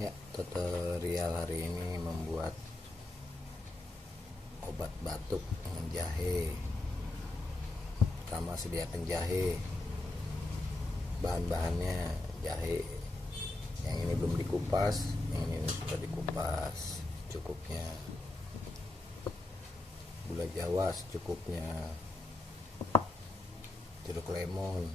Ya, tutorial hari ini membuat obat batuk dengan jahe. Pertama, sediakan jahe. Bahan-bahannya jahe. Yang ini belum dikupas, yang ini sudah dikupas. Cukupnya. Gula Jawa secukupnya. Jeruk lemon.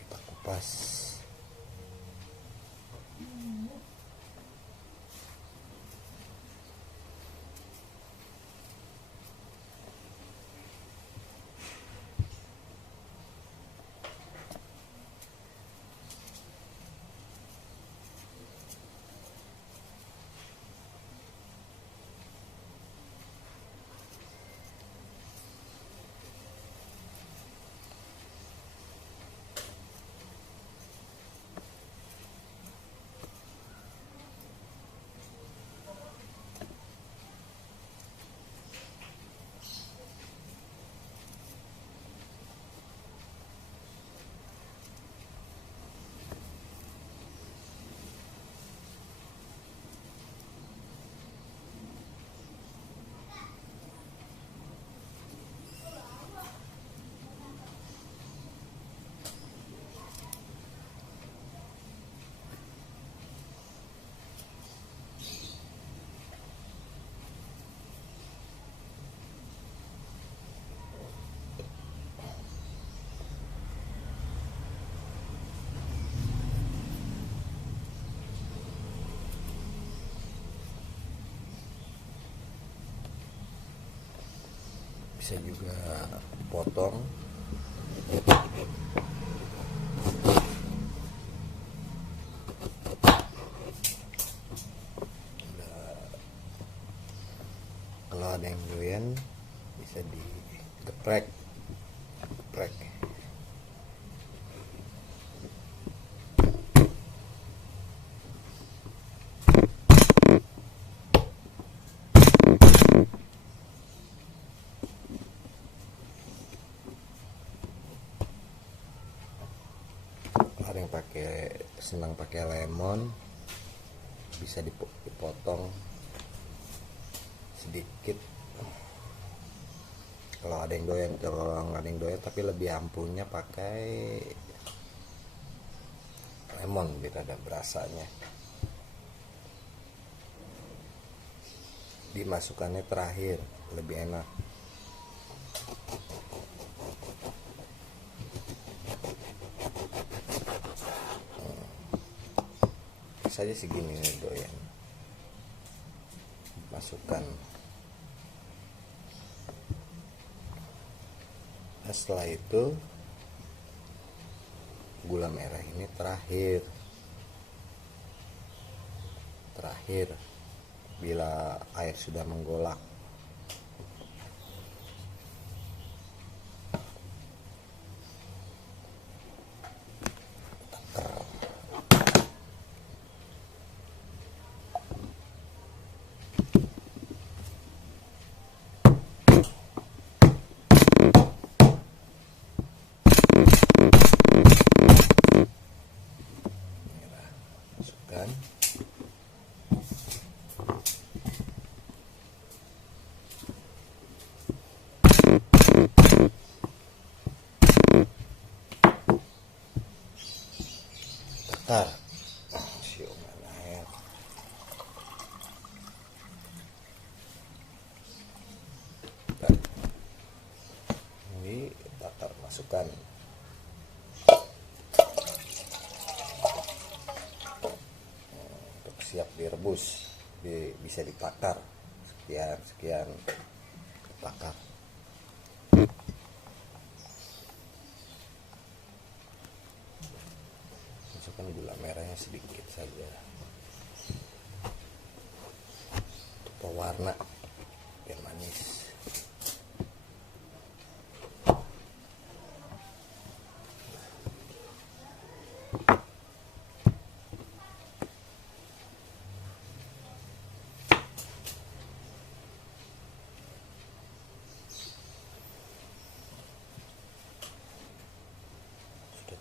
Kita kupas. Bisa juga potong. Kalau ada yang doyan bisa digeprek. Ada yang senang pakai lemon, bisa dipotong sedikit. Kalau ada yang doyan, kalau nggak ada yang doyan tapi lebih ampuhnya pakai lemon biar ada berasanya. Dimasukkannya terakhir lebih enak. Saja segini nih doyan, masukkan. Nah, setelah itu gula merah ini terakhir bila air sudah menggolak. Masukkan. Takar. Siuman air. Ini takar, masukkan. Siap direbus, bisa ditakar sekian takar. Masukkan gula merahnya sedikit saja untuk pewarna biar manis.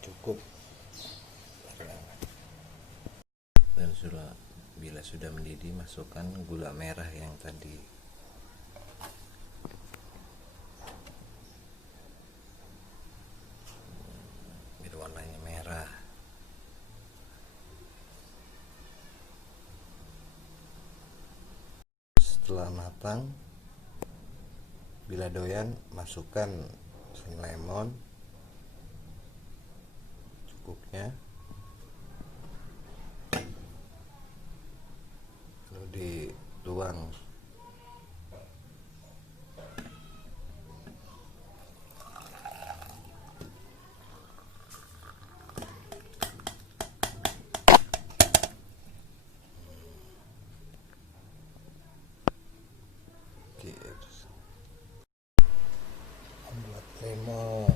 cukup. Dan bila sudah mendidih, masukkan gula merah yang tadi. Biar warnanya merah. Setelah matang, bila doyan, masukkan lemon cukupnya, lalu dituang. Buat lemon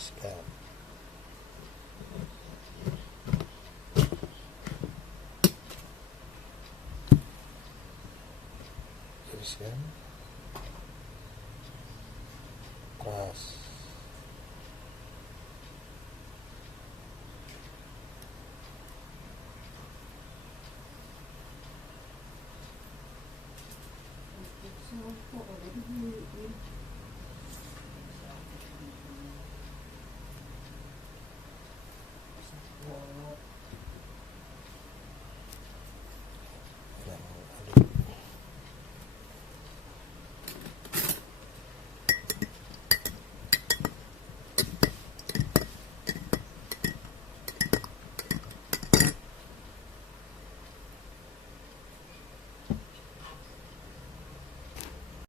sekarang. Iriskan. Pas.